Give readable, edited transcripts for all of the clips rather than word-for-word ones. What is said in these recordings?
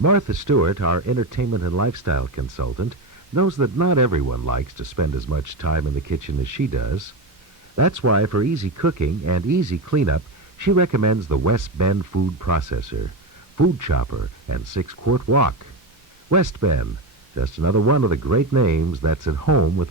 Martha Stewart, our entertainment and lifestyle consultant, knows that not everyone likes to spend as much time in the kitchen as she does. That's why, for easy cooking and easy cleanup, she recommends the West Bend Food Processor, Food Chopper, and 6-quart wok. West Bend, just another one of the great names that's at home with...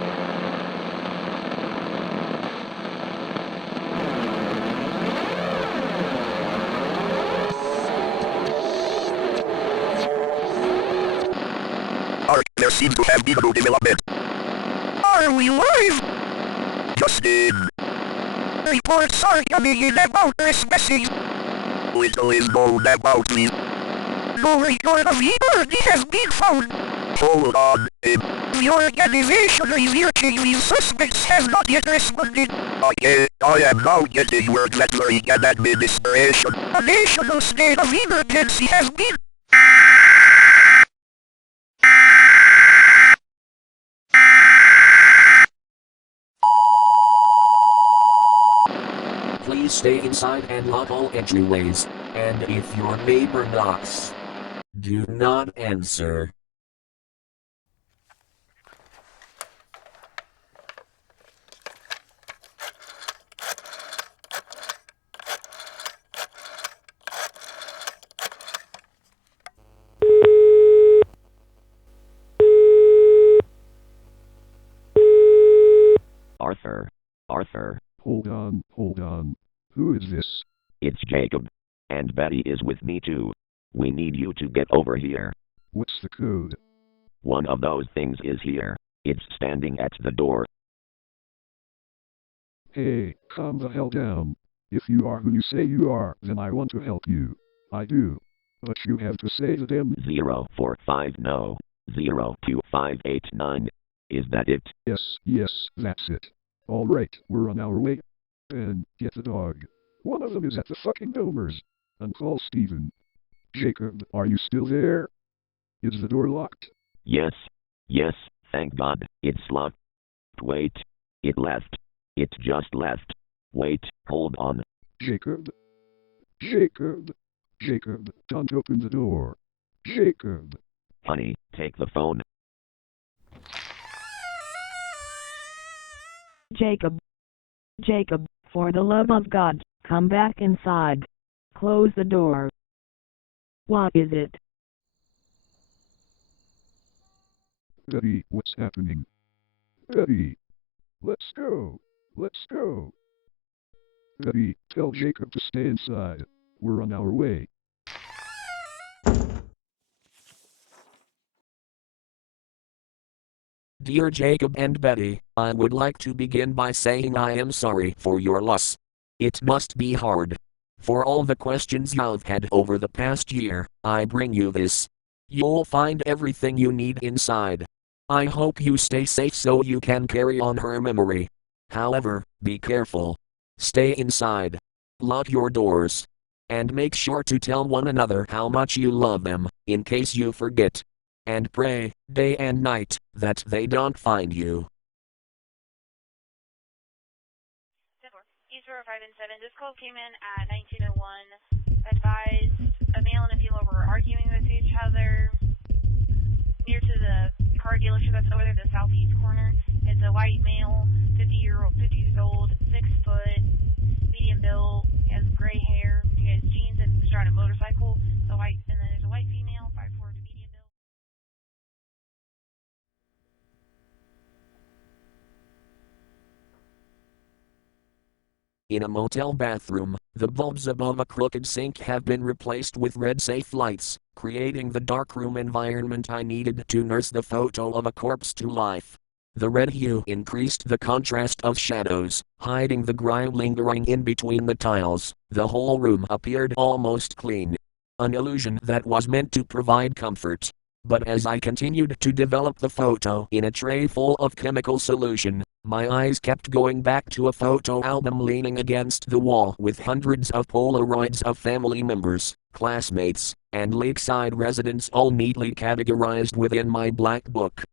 There seems to have been no development. Are we live? Just in. Reports are coming in about this message. Little is known about me. No record of liberty has been found. Hold on. The organization researching these suspects has not yet responded. I am now getting word that Reagan administration. A national state of emergency has been... Please stay inside and lock all entryways, and if your neighbor knocks, do not answer. Arthur. Hold on. Who is this? It's Jacob. And Betty is with me too. We need you to get over here. What's the code? One of those things is here. It's standing at the door. Hey, calm the hell down. If you are who you say you are, then I want to help you. I do. But you have to say the damn... 045 no. 02589. Is that it? Yes, that's it. Alright, we're on our way. And get the dog. One of them is at the fucking Domers. And call Steven. Jacob, are you still there? Is the door locked? Yes, thank God. It's locked. Wait. It left. It just left. Wait, hold on. Jacob, don't open the door. Jacob. Honey, take the phone. Jacob, for the love of God, come back inside. Close the door. What is it? Betty, what's happening? Betty, let's go. Betty, tell Jacob to stay inside. We're on our way. Dear Jacob and Betty, I would like to begin by saying I am sorry for your loss. It must be hard. For all the questions you've had over the past year, I bring you this. You'll find everything you need inside. I hope you stay safe so you can carry on her memory. However, be careful. Stay inside. Lock your doors. And make sure to tell one another how much you love them, in case you forget. And pray, day and night, that they don't find you. East 5 and 7. This call came in at 1901. Advised a male and a female were arguing with each other near to the car dealership that's over there, the southeast corner. It's a white male, 50 years old, 6 foot, medium build. He has gray hair. He has jeans and is riding a motorcycle. And then there's a white female, 5'4" to medium build. In a motel bathroom, the bulbs above a crooked sink have been replaced with red safe lights, creating the darkroom environment I needed to nurse the photo of a corpse to life. The red hue increased the contrast of shadows, hiding the grime lingering in between the tiles. The whole room appeared almost clean. An illusion that was meant to provide comfort. But as I continued to develop the photo in a tray full of chemical solution, my eyes kept going back to a photo album leaning against the wall with hundreds of Polaroids of family members, classmates, and lakeside residents all neatly categorized within my black book.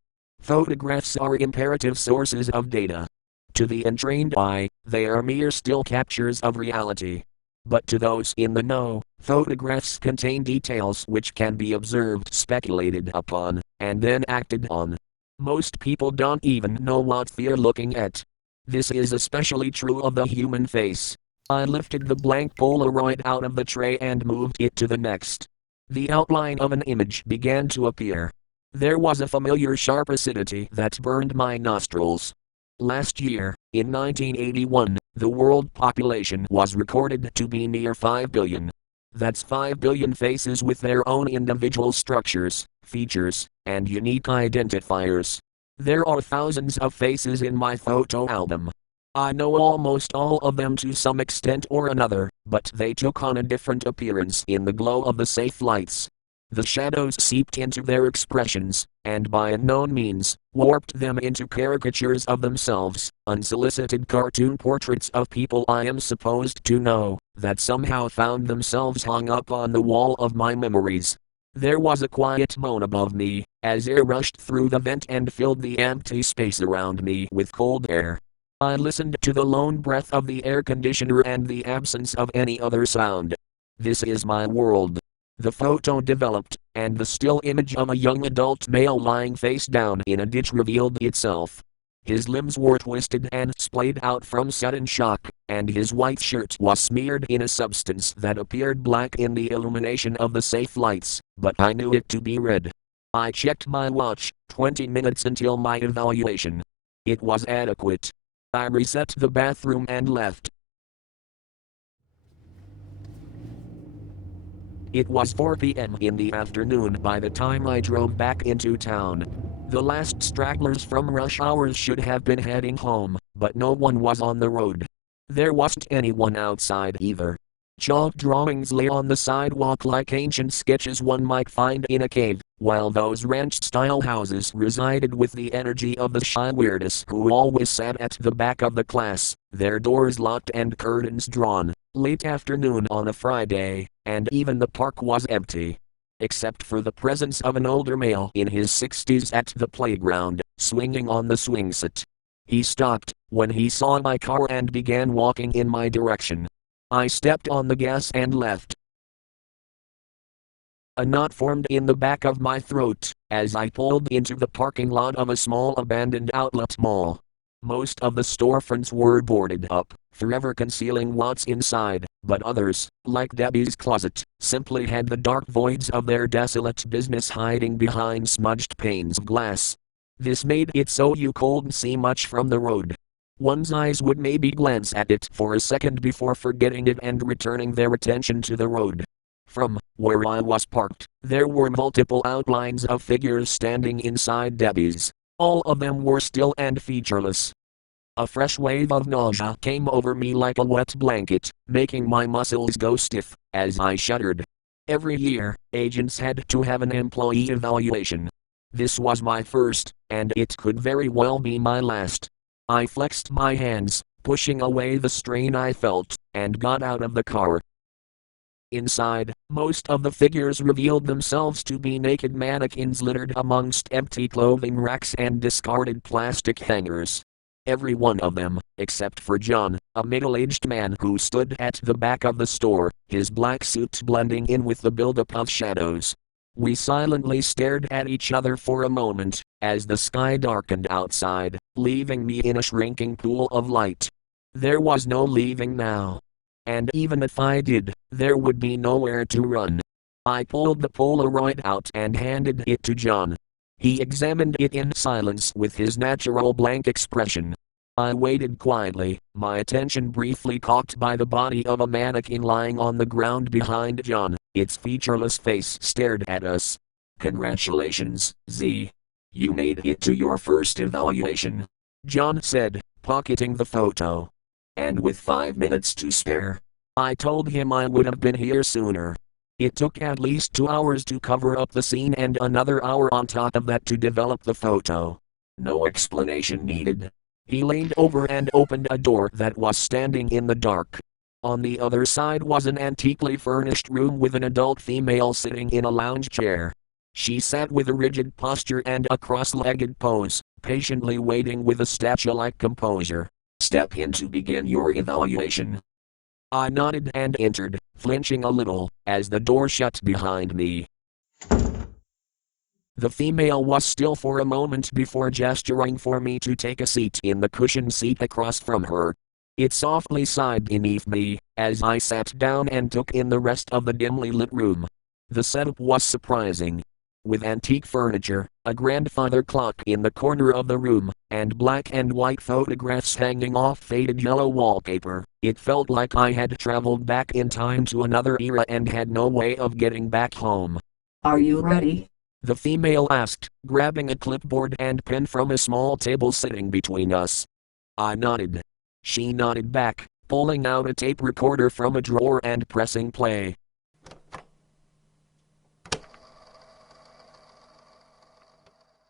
Photographs are imperative sources of data. To the untrained eye, they are mere still captures of reality. But to those in the know, Photographs contain details which can be observed, speculated upon, and then acted on. Most people don't even know what they're looking at. This is especially true of the human face. I lifted the blank Polaroid out of the tray and moved it to the next. The outline of an image began to appear. There was a familiar sharp acidity that burned my nostrils. Last year, in 1981, the world population was recorded to be near 5 billion. That's 5 billion faces with their own individual structures, features, and unique identifiers. There are thousands of faces in my photo album. I know almost all of them to some extent or another, but they took on a different appearance in the glow of the safe lights. The shadows seeped into their expressions, and by unknown means, warped them into caricatures of themselves, unsolicited cartoon portraits of people I am supposed to know, that somehow found themselves hung up on the wall of my memories. There was a quiet moan above me, as air rushed through the vent and filled the empty space around me with cold air. I listened to the lone breath of the air conditioner and the absence of any other sound. This is my world. The photo developed, and the still image of a young adult male lying face down in a ditch revealed itself. His limbs were twisted and splayed out from sudden shock, and his white shirt was smeared in a substance that appeared black in the illumination of the safe lights, but I knew it to be red. I checked my watch, 20 minutes until my evaluation. It was adequate. I reset the bathroom and left. It was 4 p.m. in the afternoon by the time I drove back into town. The last stragglers from rush hours should have been heading home, but no one was on the road. There wasn't anyone outside either. Chalk drawings lay on the sidewalk like ancient sketches one might find in a cave, while those ranch-style houses resided with the energy of the shy weirdos who always sat at the back of the class, their doors locked and curtains drawn, late afternoon on a Friday, and even the park was empty. Except for the presence of an older male in his 60s at the playground, swinging on the swing set. He stopped when he saw my car and began walking in my direction. I stepped on the gas and left. A knot formed in the back of my throat as I pulled into the parking lot of a small abandoned outlet mall. Most of the storefronts were boarded up, forever concealing what's inside, but others, like Debbie's Closet, simply had the dark voids of their desolate business hiding behind smudged panes of glass. This made it so you couldn't see much from the road. One's eyes would maybe glance at it for a second before forgetting it and returning their attention to the road. From where I was parked, there were multiple outlines of figures standing inside Debbie's. All of them were still and featureless. A fresh wave of nausea came over me like a wet blanket, making my muscles go stiff, as I shuddered. Every year, agents had to have an employee evaluation. This was my first, and it could very well be my last. I flexed my hands, pushing away the strain I felt, and got out of the car. Inside, most of the figures revealed themselves to be naked mannequins littered amongst empty clothing racks and discarded plastic hangers. Every one of them, except for John, a middle-aged man who stood at the back of the store, his black suit blending in with the buildup of shadows. We silently stared at each other for a moment, as the sky darkened outside, leaving me in a shrinking pool of light. There was no leaving now. And even if I did, there would be nowhere to run. I pulled the Polaroid out and handed it to John. He examined it in silence with his natural blank expression. I waited quietly, my attention briefly caught by the body of a mannequin lying on the ground behind John. Its featureless face stared at us. "Congratulations, Z. You made it to your first evaluation," John said, pocketing the photo. And with 5 minutes to spare, I told him I would have been here sooner. It took at least 2 hours to cover up the scene and another hour on top of that to develop the photo. No explanation needed. He leaned over and opened a door that was standing in the dark. On the other side was an antiquely furnished room with an adult female sitting in a lounge chair. She sat with a rigid posture and a cross-legged pose, patiently waiting with a statue-like composure. "Step in to begin your evaluation." I nodded and entered, flinching a little, as the door shut behind me. The female was still for a moment before gesturing for me to take a seat in the cushioned seat across from her. It softly sighed beneath me, as I sat down and took in the rest of the dimly lit room. The setup was surprising. With antique furniture, a grandfather clock in the corner of the room, and black and white photographs hanging off faded yellow wallpaper, it felt like I had traveled back in time to another era and had no way of getting back home. Are you ready? The female asked, grabbing a clipboard and pen from a small table sitting between us. I nodded. She nodded back, pulling out a tape recorder from a drawer and pressing play.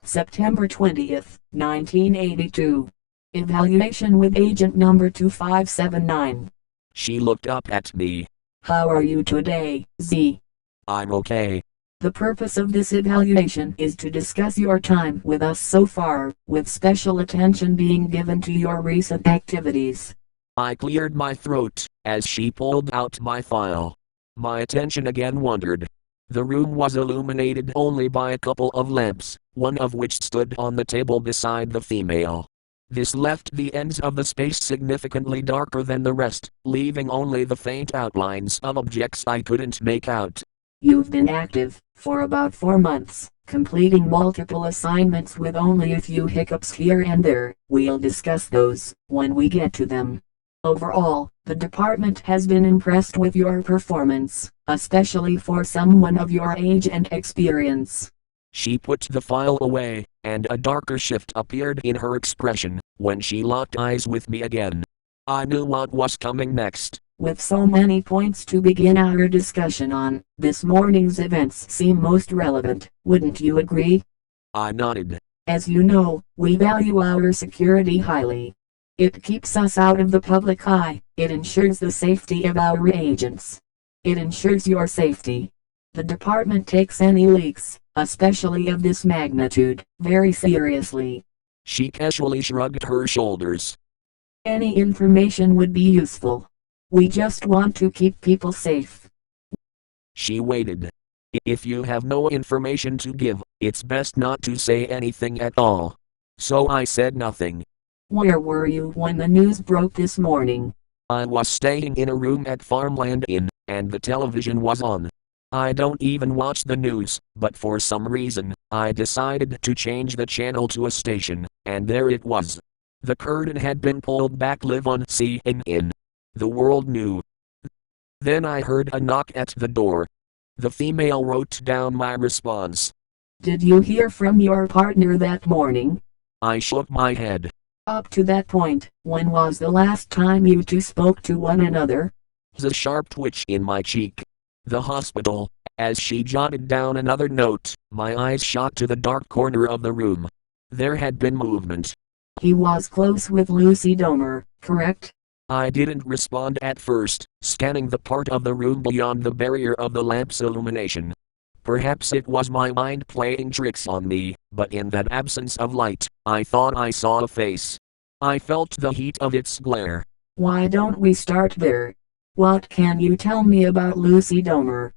September 20th, 1982. Evaluation with agent number 2579. She looked up at me. How are you today, Z? I'm okay. The purpose of this evaluation is to discuss your time with us so far, with special attention being given to your recent activities. I cleared my throat, as she pulled out my file. My attention again wandered. The room was illuminated only by a couple of lamps, one of which stood on the table beside the female. This left the ends of the space significantly darker than the rest, leaving only the faint outlines of objects I couldn't make out. You've been active for about 4 months, completing multiple assignments with only a few hiccups here and there. We'll discuss those when we get to them. Overall, the department has been impressed with your performance, especially for someone of your age and experience. She put the file away, and a darker shift appeared in her expression when she locked eyes with me again. I knew what was coming next. With so many points to begin our discussion on, this morning's events seem most relevant, wouldn't you agree? I nodded. As you know, we value our security highly. It keeps us out of the public eye, it ensures the safety of our agents. It ensures your safety. The department takes any leaks, especially of this magnitude, very seriously. She casually shrugged her shoulders. Any information would be useful. We just want to keep people safe. She waited. If you have no information to give, it's best not to say anything at all. So I said nothing. Where were you when the news broke this morning? I was staying in a room at Farmland Inn, and the television was on. I don't even watch the news, but for some reason, I decided to change the channel to a station, and there it was. The curtain had been pulled back live on CNN. The world knew. Then I heard a knock at the door. The female wrote down my response. Did you hear from your partner that morning? I shook my head. Up to that point, when was the last time you two spoke to one another? The sharp twitch in my cheek. The hospital. As she jotted down another note, my eyes shot to the dark corner of the room. There had been movement. He was close with Lucy Domer, correct? I didn't respond at first, scanning the part of the room beyond the barrier of the lamp's illumination. Perhaps it was my mind playing tricks on me, but in that absence of light, I thought I saw a face. I felt the heat of its glare. Why don't we start there? What can you tell me about Lucy Domer?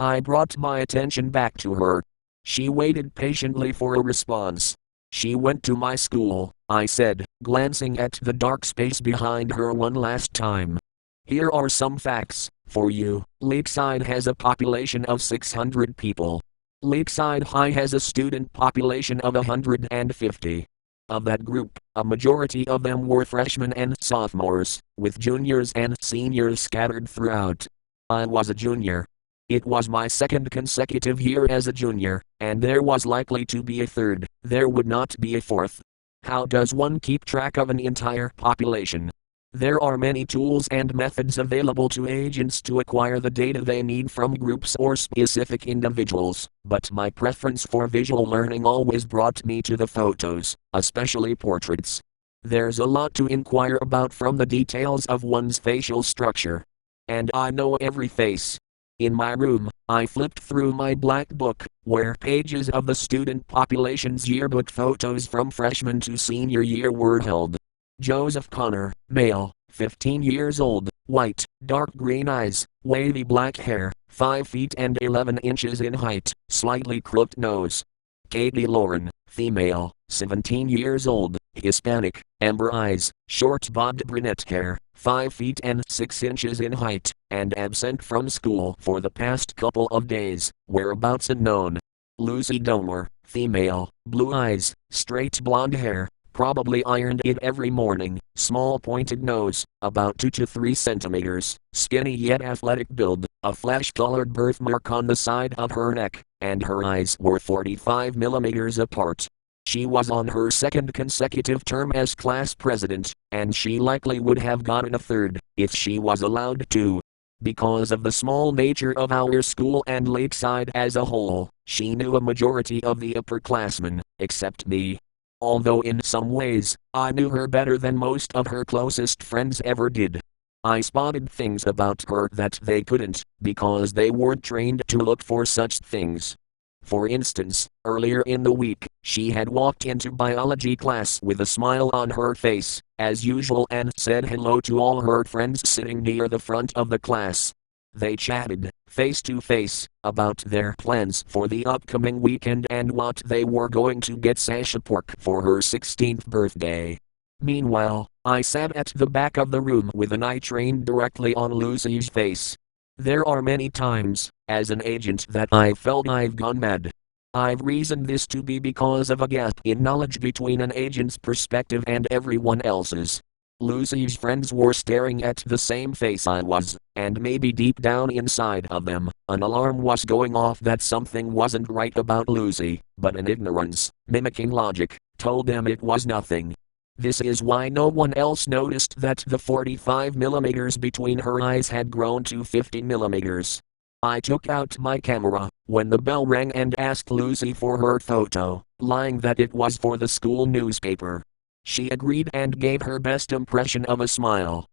I brought my attention back to her. She waited patiently for a response. She went to my school, I said, glancing at the dark space behind her one last time. Here are some facts for you. Lakeside has a population of 600 people. Lakeside High has a student population of 150. Of that group, a majority of them were freshmen and sophomores, with juniors and seniors scattered throughout. I was a junior. It was my second consecutive year as a junior, and there was likely to be a third. There would not be a fourth. How does one keep track of an entire population? There are many tools and methods available to agents to acquire the data they need from groups or specific individuals, but my preference for visual learning always brought me to the photos, especially portraits. There's a lot to inquire about from the details of one's facial structure. And I know every face. In my room, I flipped through my black book, where pages of the student population's yearbook photos from freshman to senior year were held. Joseph Connor, male, 15 years old, white, dark green eyes, wavy black hair, 5 feet and 11 inches in height, slightly crooked nose. Katie Lauren, female, 17 years old, Hispanic, amber eyes, short bobbed brunette hair, 5 feet and 6 inches in height, and absent from school for the past couple of days, whereabouts unknown. Lucy Domer, female, blue eyes, straight blonde hair, probably ironed it every morning, small pointed nose, about 2 to 3 centimeters, skinny yet athletic build, a flesh-colored birthmark on the side of her neck, and her eyes were 45 millimeters apart. She was on her second consecutive term as class president, and she likely would have gotten a third, if she was allowed to. Because of the small nature of our school and Lakeside as a whole, she knew a majority of the upperclassmen, except me. Although in some ways, I knew her better than most of her closest friends ever did. I spotted things about her that they couldn't, because they weren't trained to look for such things. For instance, earlier in the week, she had walked into biology class with a smile on her face, as usual, and said hello to all her friends sitting near the front of the class. They chatted, face to face, about their plans for the upcoming weekend and what they were going to get Sasha Pork for her 16th birthday. Meanwhile, I sat at the back of the room with an eye trained directly on Lucy's face. There are many times, as an agent, that I felt I've gone mad. I've reasoned this to be because of a gap in knowledge between an agent's perspective and everyone else's. Lucy's friends were staring at the same face I was, and maybe deep down inside of them, an alarm was going off that something wasn't right about Lucy, but an ignorance, mimicking logic, told them it was nothing. This is why no one else noticed that the 45 millimeters between her eyes had grown to 50 millimeters. I took out my camera when the bell rang and asked Lucy for her photo, lying that it was for the school newspaper. She agreed and gave her best impression of a smile.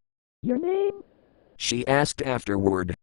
Your name? She asked afterward.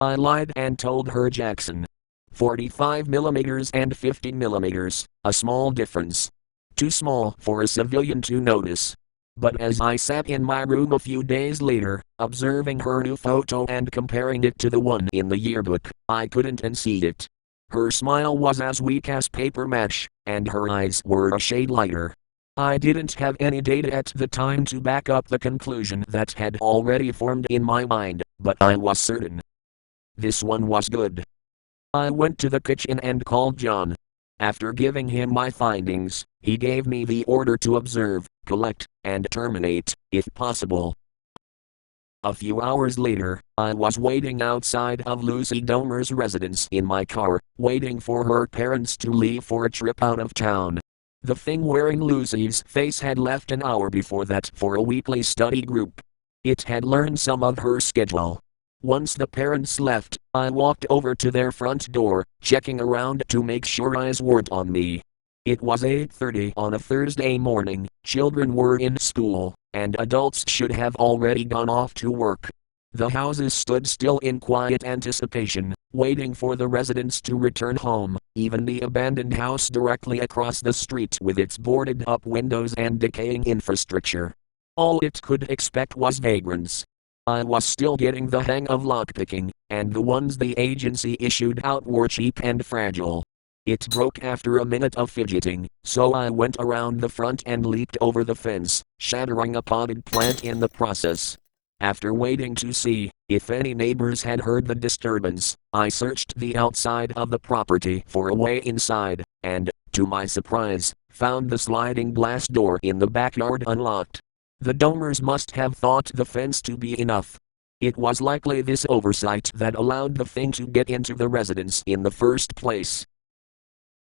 I lied and told her Jackson. 45 millimeters and 50 millimeters, a small difference. Too small for a civilian to notice. But as I sat in my room a few days later, observing her new photo and comparing it to the one in the yearbook, I couldn't unsee it. Her smile was as weak as paper mache, and her eyes were a shade lighter. I didn't have any data at the time to back up the conclusion that had already formed in my mind, but I was certain. This one was good. I went to the kitchen and called John. After giving him my findings, he gave me the order to observe, collect, and terminate, if possible. A few hours later, I was waiting outside of Lucy Domer's residence in my car, waiting for her parents to leave for a trip out of town. The thing wearing Lucy's face had left an hour before that for a weekly study group. It had learned some of her schedule. Once the parents left, I walked over to their front door, checking around to make sure eyes weren't on me. It was 8:30 on a Thursday morning, children were in school, and adults should have already gone off to work. The houses stood still in quiet anticipation, waiting for the residents to return home, even the abandoned house directly across the street with its boarded-up windows and decaying infrastructure. All it could expect was vagrants. I was still getting the hang of lockpicking, and the ones the agency issued out were cheap and fragile. It broke after a minute of fidgeting, so I went around the front and leaped over the fence, shattering a potted plant in the process. After waiting to see if any neighbors had heard the disturbance, I searched the outside of the property for a way inside, and, to my surprise, found the sliding glass door in the backyard unlocked. The Domers must have thought the fence to be enough. It was likely this oversight that allowed the thing to get into the residence in the first place.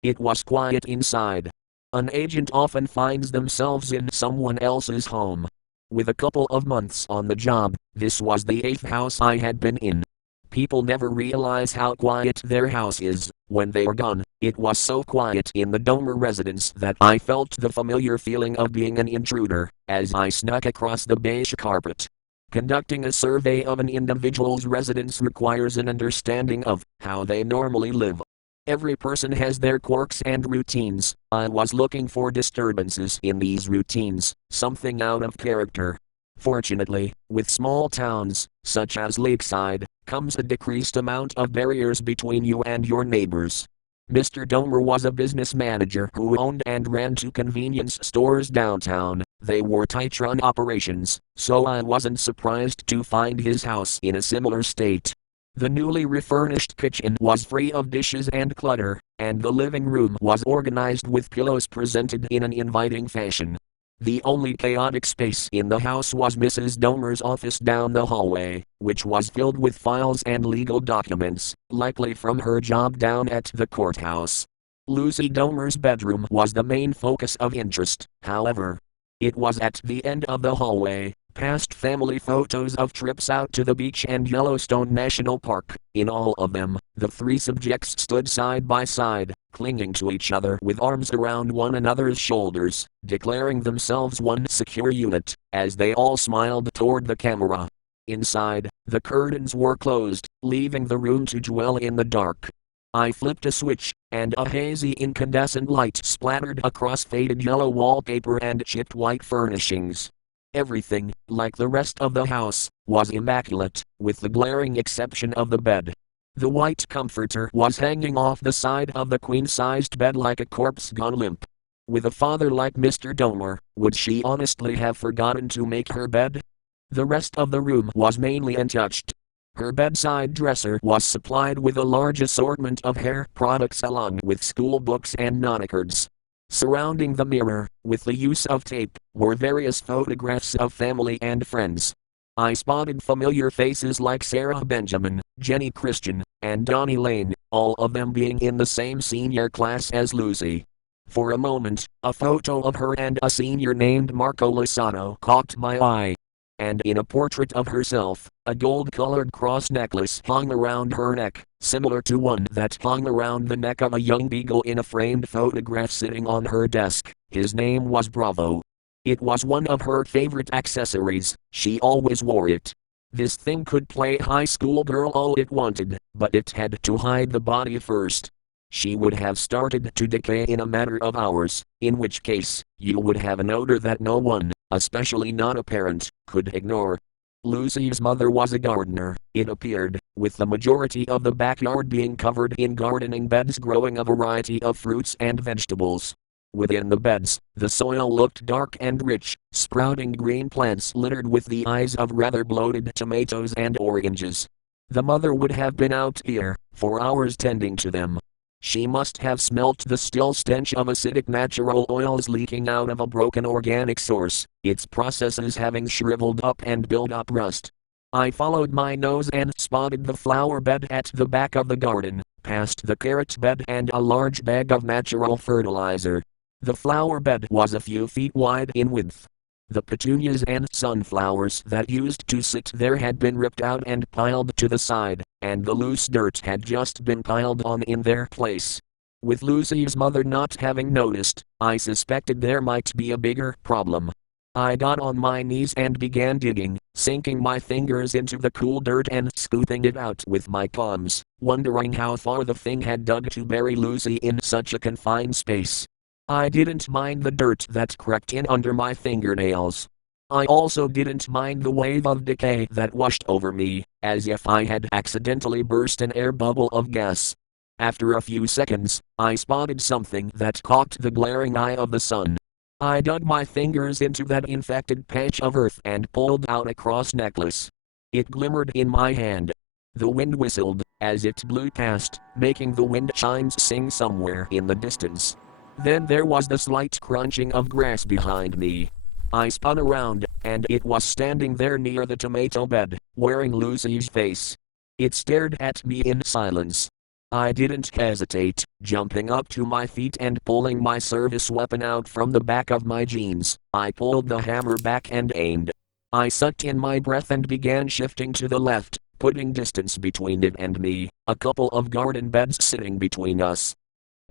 It was quiet inside. An agent often finds themselves in someone else's home. With a couple of months on the job, this was the 8th house I had been in. People never realize how quiet their house is when they are gone. It was so quiet in the Domer residence that I felt the familiar feeling of being an intruder as I snuck across the beige carpet. Conducting a survey of an individual's residence requires an understanding of how they normally live. Every person has their quirks and routines. I was looking for disturbances in these routines, something out of character. Fortunately, with small towns, such as Lakeside, comes a decreased amount of barriers between you and your neighbors. Mr. Domer was a business manager who owned and ran two convenience stores downtown. They were tight-run operations, so I wasn't surprised to find his house in a similar state. The newly refurnished kitchen was free of dishes and clutter, and the living room was organized with pillows presented in an inviting fashion. The only chaotic space in the house was Mrs. Domer's office down the hallway, which was filled with files and legal documents, likely from her job down at the courthouse. Lucy Domer's bedroom was the main focus of interest, however. It was at the end of the hallway, past family photos of trips out to the beach and Yellowstone National Park. In all of them, the three subjects stood side by side, clinging to each other with arms around one another's shoulders, declaring themselves one secure unit, as they all smiled toward the camera. Inside, the curtains were closed, leaving the room to dwell in the dark. I flipped a switch, and a hazy incandescent light splattered across faded yellow wallpaper and chipped white furnishings. Everything, like the rest of the house, was immaculate, with the glaring exception of the bed. The white comforter was hanging off the side of the queen-sized bed like a corpse gone limp. With a father like Mr. Domer, would she honestly have forgotten to make her bed? The rest of the room was mainly untouched. Her bedside dresser was supplied with a large assortment of hair products along with school books and notecards. Surrounding the mirror, with the use of tape, were various photographs of family and friends. I spotted familiar faces like Sarah Benjamin, Jenny Christian, and Donnie Lane, all of them being in the same senior class as Lucy. For a moment, a photo of her and a senior named Marco Lasano caught my eye. And in a portrait of herself, a gold-colored cross necklace hung around her neck, similar to one that hung around the neck of a young beagle in a framed photograph sitting on her desk. His name was Bravo. It was one of her favorite accessories, she always wore it. This thing could play high school girl all it wanted, but it had to hide the body first. She would have started to decay in a matter of hours, in which case, you would have an odor that no one, especially not a parent, could ignore. Lucy's mother was a gardener, it appeared, with the majority of the backyard being covered in gardening beds growing a variety of fruits and vegetables. Within the beds, the soil looked dark and rich, sprouting green plants littered with the eyes of rather bloated tomatoes and oranges. The mother would have been out here, for hours tending to them. She must have smelt the still stench of acidic natural oils leaking out of a broken organic source, its processes having shriveled up and built up rust. I followed my nose and spotted the flower bed at the back of the garden, past the carrot bed and a large bag of natural fertilizer. The flower bed was a few feet wide in width. The petunias and sunflowers that used to sit there had been ripped out and piled to the side, and the loose dirt had just been piled on in their place. With Lucy's mother not having noticed, I suspected there might be a bigger problem. I got on my knees and began digging, sinking my fingers into the cool dirt and scooping it out with my palms, wondering how far the thing had dug to bury Lucy in such a confined space. I didn't mind the dirt that crept in under my fingernails. I also didn't mind the wave of decay that washed over me, as if I had accidentally burst an air bubble of gas. After a few seconds, I spotted something that caught the glaring eye of the sun. I dug my fingers into that infected patch of earth and pulled out a cross necklace. It glimmered in my hand. The wind whistled, as it blew past, making the wind chimes sing somewhere in the distance. Then there was the slight crunching of grass behind me. I spun around, and it was standing there near the tomato bed, wearing Lucy's face. It stared at me in silence. I didn't hesitate, jumping up to my feet and pulling my service weapon out from the back of my jeans. I pulled the hammer back and aimed. I sucked in my breath and began shifting to the left, putting distance between it and me, a couple of garden beds sitting between us.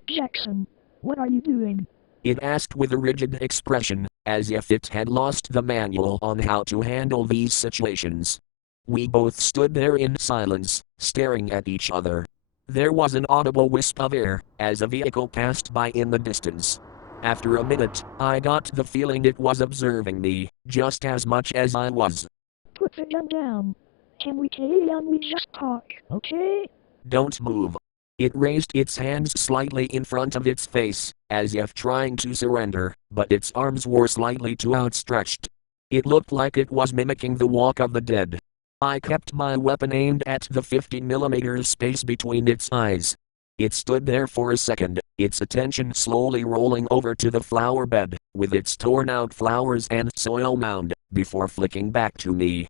Jackson, what are you doing? It asked with a rigid expression, as if it had lost the manual on how to handle these situations. We both stood there in silence, staring at each other. There was an audible wisp of air, as a vehicle passed by in the distance. After a minute, I got the feeling it was observing me, just as much as I was. Put the gun down. Can we carry on? We just talk, okay? Don't move. It raised its hands slightly in front of its face, as if trying to surrender, but its arms were slightly too outstretched. It looked like it was mimicking the walk of the dead. I kept my weapon aimed at the 50mm space between its eyes. It stood there for a second, its attention slowly rolling over to the flower bed, with its torn out flowers and soil mound, before flicking back to me.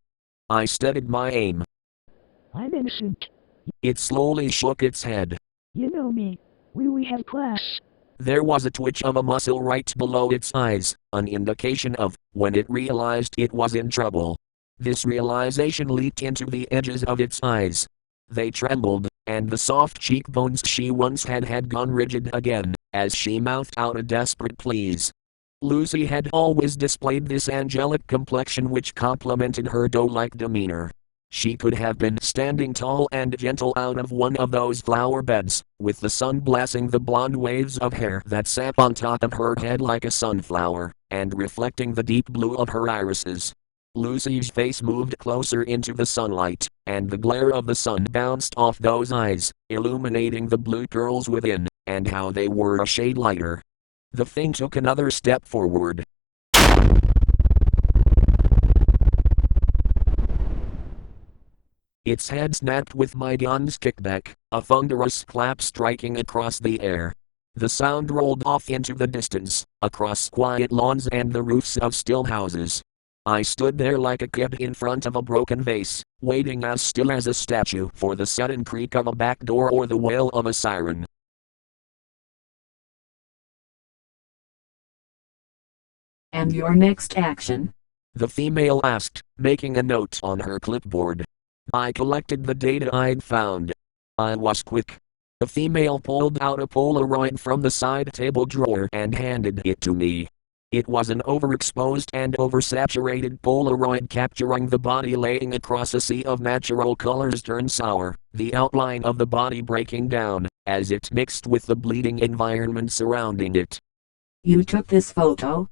I steadied my aim. I'm innocent. It slowly shook its head. You know me. We have class. There was a twitch of a muscle right below its eyes, an indication of when it realized it was in trouble. This realization leaked into the edges of its eyes. They trembled, and the soft cheekbones she once had gone rigid again, as she mouthed out a desperate please. Lucy had always displayed this angelic complexion which complemented her doe-like demeanor. She could have been standing tall and gentle out of one of those flower beds, with the sun blessing the blonde waves of hair that sat on top of her head like a sunflower, and reflecting the deep blue of her irises. Lucy's face moved closer into the sunlight, and the glare of the sun bounced off those eyes, illuminating the blue curls within, and how they were a shade lighter. The thing took another step forward. Its head snapped with my gun's kickback, a thunderous clap striking across the air. The sound rolled off into the distance, across quiet lawns and the roofs of still houses. I stood there like a kid in front of a broken vase, waiting as still as a statue for the sudden creak of a back door or the wail of a siren. And your next action? The female asked, making a note on her clipboard. I collected the data I'd found. I was quick. The female pulled out a Polaroid from the side table drawer and handed it to me. It was an overexposed and oversaturated Polaroid capturing the body laying across a sea of natural colors turned sour, the outline of the body breaking down, as it mixed with the bleeding environment surrounding it. You took this photo?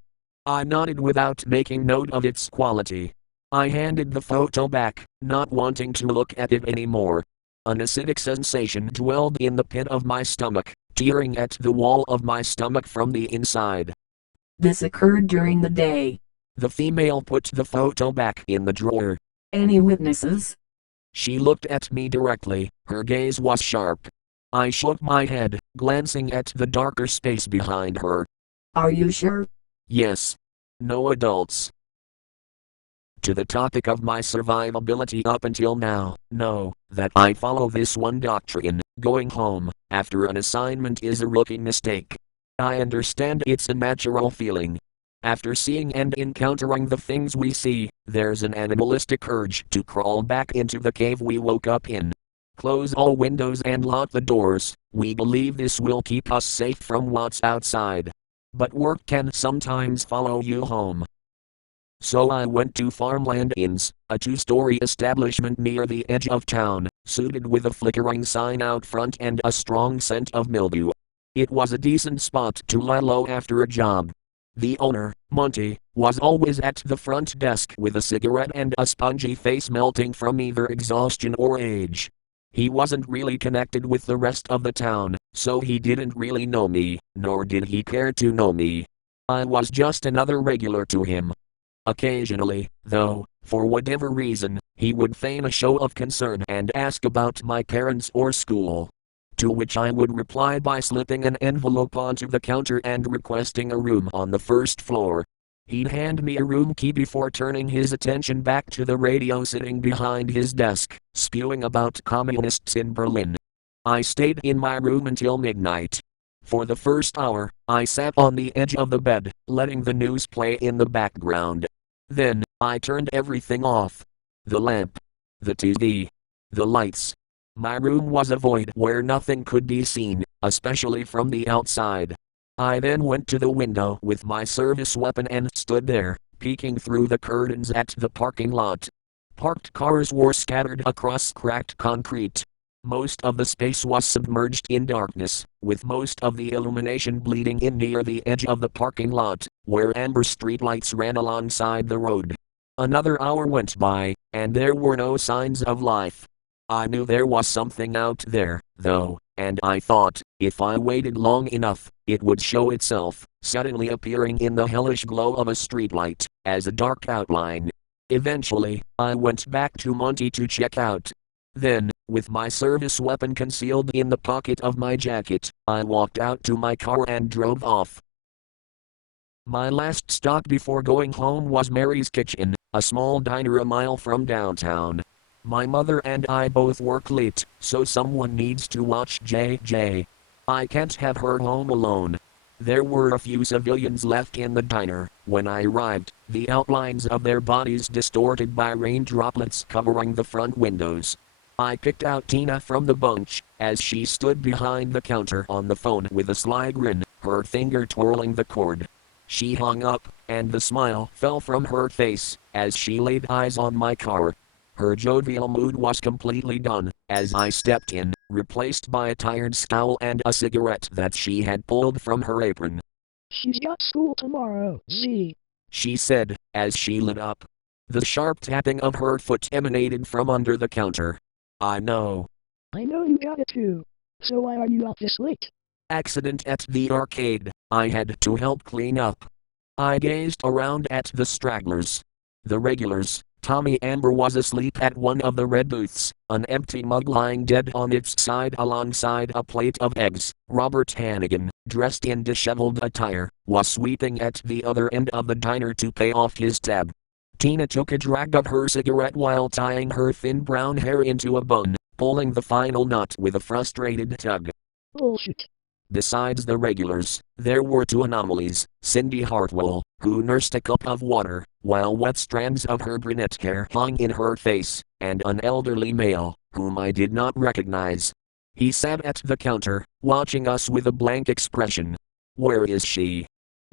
I nodded without making note of its quality. I handed the photo back, not wanting to look at it anymore. An acidic sensation dwelled in the pit of my stomach, tearing at the wall of my stomach from the inside. This occurred during the day. The female put the photo back in the drawer. Any witnesses? She looked at me directly, her gaze was sharp. I shook my head, glancing at the darker space behind her. Are you sure? Yes. No adults. To the topic of my survivability up until now, know that I follow this one doctrine: going home after an assignment is a rookie mistake. I understand it's a natural feeling. After seeing and encountering the things we see, there's an animalistic urge to crawl back into the cave we woke up in. Close all windows and lock the doors. We believe this will keep us safe from what's outside. But work can sometimes follow you home. So I went to Farmland Inns, a 2-story establishment near the edge of town, suited with a flickering sign out front and a strong scent of mildew. It was a decent spot to lie low after a job. The owner, Monty, was always at the front desk with a cigarette and a spongy face melting from either exhaustion or age. He wasn't really connected with the rest of the town, so he didn't really know me, nor did he care to know me. I was just another regular to him. Occasionally, though, for whatever reason, he would feign a show of concern and ask about my parents or school. To which I would reply by slipping an envelope onto the counter and requesting a room on the first floor. He'd hand me a room key before turning his attention back to the radio sitting behind his desk, spewing about communists in Berlin. I stayed in my room until midnight. For the first hour, I sat on the edge of the bed, letting the news play in the background. Then, I turned everything off. The lamp. The TV. The lights. My room was a void where nothing could be seen, especially from the outside. I then went to the window with my service weapon and stood there, peeking through the curtains at the parking lot. Parked cars were scattered across cracked concrete. Most of the space was submerged in darkness, with most of the illumination bleeding in near the edge of the parking lot, where amber streetlights ran alongside the road. Another hour went by, and there were no signs of life. I knew there was something out there, though, and I thought, if I waited long enough, it would show itself, suddenly appearing in the hellish glow of a streetlight, as a dark outline. Eventually, I went back to Monty to check out. Then, with my service weapon concealed in the pocket of my jacket, I walked out to my car and drove off. My last stop before going home was Mary's Kitchen, a small diner a mile from downtown. My mother and I both work late, so someone needs to watch JJ. I can't have her home alone. There were a few civilians left in the diner when I arrived, the outlines of their bodies distorted by rain droplets covering the front windows. I picked out Tina from the bunch, as she stood behind the counter on the phone with a sly grin, her finger twirling the cord. She hung up, and the smile fell from her face as she laid eyes on my car. Her jovial mood was completely gone as I stepped in, replaced by a tired scowl and a cigarette that she had pulled from her apron. She's got school tomorrow, Z. She said, as she lit up. The sharp tapping of her foot emanated from under the counter. I know. I know you got it too. So why are you out this late? Accident at the arcade. I had to help clean up. I gazed around at the stragglers. The regulars. Tommy Amber was asleep at one of the red booths, an empty mug lying dead on its side alongside a plate of eggs. Robert Hannigan, dressed in disheveled attire, was sweeping at the other end of the diner to pay off his tab. Tina took a drag of her cigarette while tying her thin brown hair into a bun, pulling the final knot with a frustrated tug. Bullshit. Besides the regulars, there were two anomalies, Cindy Hartwell, who nursed a cup of water, while wet strands of her brunette hair hung in her face, and an elderly male, whom I did not recognize. He sat at the counter, watching us with a blank expression. Where is she?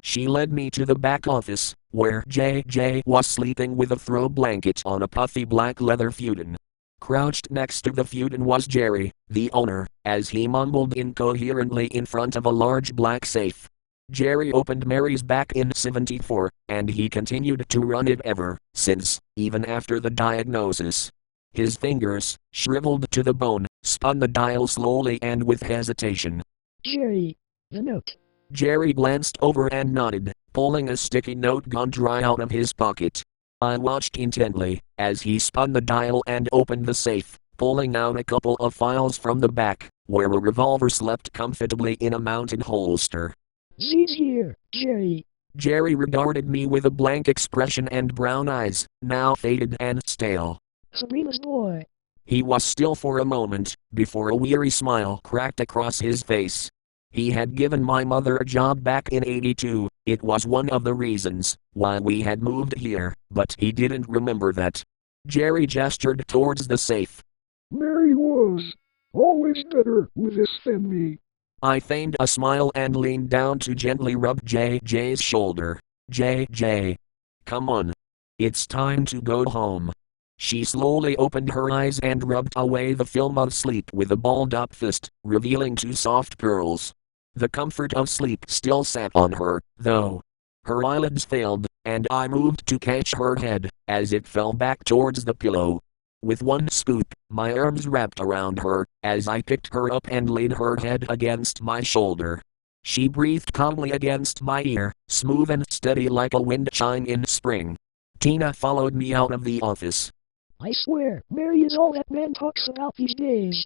She led me to the back office, where JJ was sleeping with a throw blanket on a puffy black leather futon. Crouched next to the futon was Jerry, the owner, as he mumbled incoherently in front of a large black safe. Jerry opened Mary's back in '74, and he continued to run it ever since, even after the diagnosis. His fingers, shriveled to the bone, spun the dial slowly and with hesitation. Jerry, the note. Jerry glanced over and nodded, pulling a sticky note gone dry out of his pocket. I watched intently, as he spun the dial and opened the safe, pulling out a couple of files from the back, where a revolver slept comfortably in a mounted holster. Z's here, Jerry. Jerry regarded me with a blank expression and brown eyes, now faded and stale. Sabrina's boy. He was still for a moment, before a weary smile cracked across his face. He had given my mother a job back in '82, it was one of the reasons why we had moved here, but he didn't remember that. Jerry gestured towards the safe. Mary was always better with this than me. I feigned a smile and leaned down to gently rub JJ's shoulder. JJ. Come on. It's time to go home. She slowly opened her eyes and rubbed away the film of sleep with a balled-up fist, revealing two soft curls. The comfort of sleep still sat on her, though. Her eyelids failed, and I moved to catch her head, as it fell back towards the pillow. With one scoop, my arms wrapped around her, as I picked her up and laid her head against my shoulder. She breathed calmly against my ear, smooth and steady like a wind chime in spring. Tina followed me out of the office. I swear, Mary is all that man talks about these days.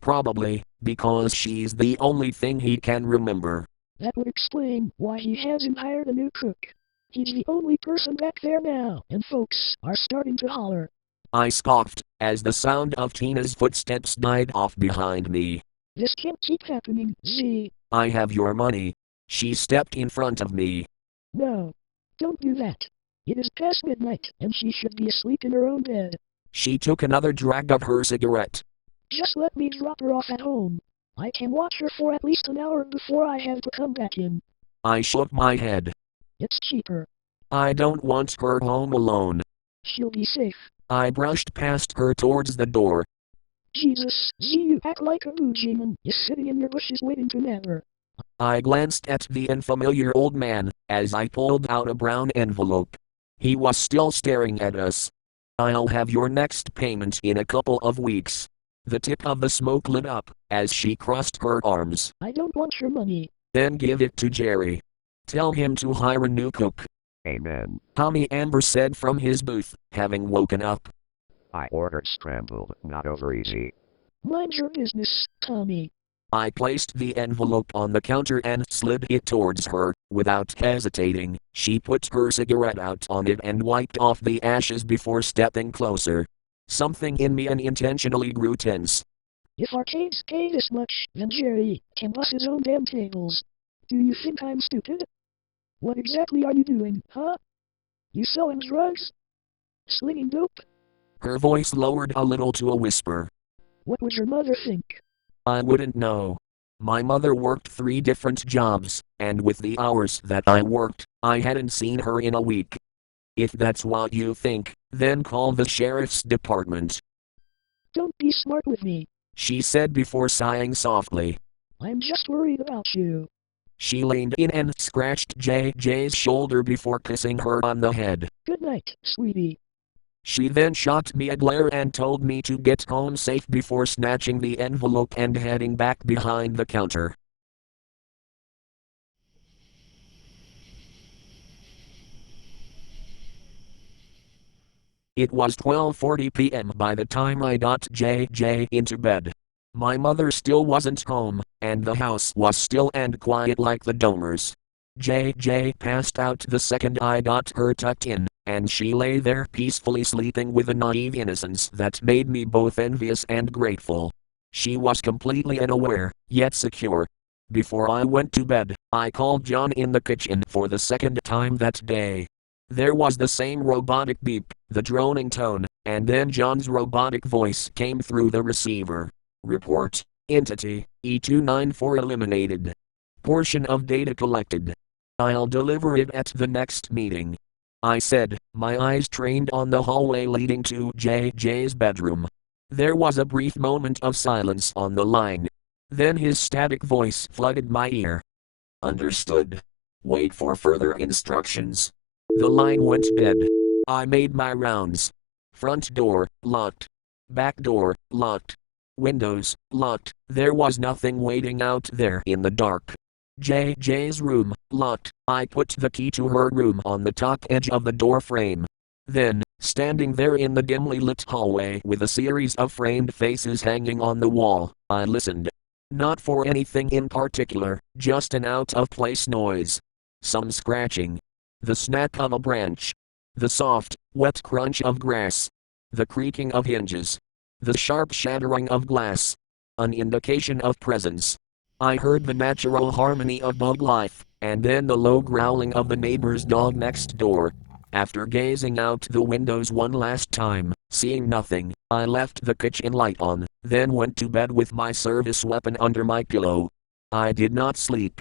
Probably, because she's the only thing he can remember. That would explain why he hasn't hired a new cook. He's the only person back there now, and folks are starting to holler. I scoffed, as the sound of Tina's footsteps died off behind me. This can't keep happening, Z. I have your money. She stepped in front of me. No. Don't do that. It is past midnight, and she should be asleep in her own bed. She took another drag of her cigarette. Just let me drop her off at home. I can watch her for at least an hour before I have to come back in. I shook my head. It's cheaper. I don't want her home alone. She'll be safe. I brushed past her towards the door. Jesus, see you act like a Boogeyman is sitting in your bushes waiting to never. I glanced at the unfamiliar old man as I pulled out a brown envelope. He was still staring at us. I'll have your next payment in a couple of weeks. The tip of the smoke lit up as she crossed her arms. I don't want your money. Then give it to Jerry. Tell him to hire a new cook. Amen. Tommy Amber said from his booth, having woken up. I ordered scrambled, not over easy. Mind your business, Tommy. I placed the envelope on the counter and slid it towards her. Without hesitating, she put her cigarette out on it and wiped off the ashes before stepping closer. Something in me unintentionally grew tense. If arcades pay this much, then Jerry can bust his own damn tables. Do you think I'm stupid? What exactly are you doing, huh? You selling drugs? Slinging dope? Her voice lowered a little to a whisper. What would your mother think? I wouldn't know. My mother worked 3 different jobs, and with the hours that I worked, I hadn't seen her in a week. If that's what you think, then call the sheriff's department. Don't be smart with me. She said before sighing softly. I'm just worried about you. She leaned in and scratched JJ's shoulder before kissing her on the head. Good night, sweetie. She then shot me a glare and told me to get home safe before snatching the envelope and heading back behind the counter. It was 12:40 p.m. by the time I got JJ into bed. My mother still wasn't home, and the house was still and quiet like the Domers. JJ passed out the second I got her tucked in, and she lay there peacefully sleeping with a naive innocence that made me both envious and grateful. She was completely unaware, yet secure. Before I went to bed, I called John in the kitchen for the second time that day. There was the same robotic beep, the droning tone, and then John's robotic voice came through the receiver. Report. Entity, E294 eliminated. Portion of data collected. I'll deliver it at the next meeting. I said, my eyes trained on the hallway leading to JJ's bedroom. There was a brief moment of silence on the line. Then his static voice flooded my ear. Understood. Wait for further instructions. The line went dead. I made my rounds. Front door, locked. Back door, locked. Windows, locked. There was nothing waiting out there in the dark. JJ's room, locked. I put the key to her room on the top edge of the door frame. Then, standing there in the dimly lit hallway with a series of framed faces hanging on the wall, I listened. Not for anything in particular, just an out-of-place noise. Some scratching. The snap of a branch. The soft, wet crunch of grass. The creaking of hinges. The sharp shattering of glass. An indication of presence. I heard the natural harmony of bug life, and then the low growling of the neighbor's dog next door. After gazing out the windows one last time, seeing nothing, I left the kitchen light on, then went to bed with my service weapon under my pillow. I did not sleep,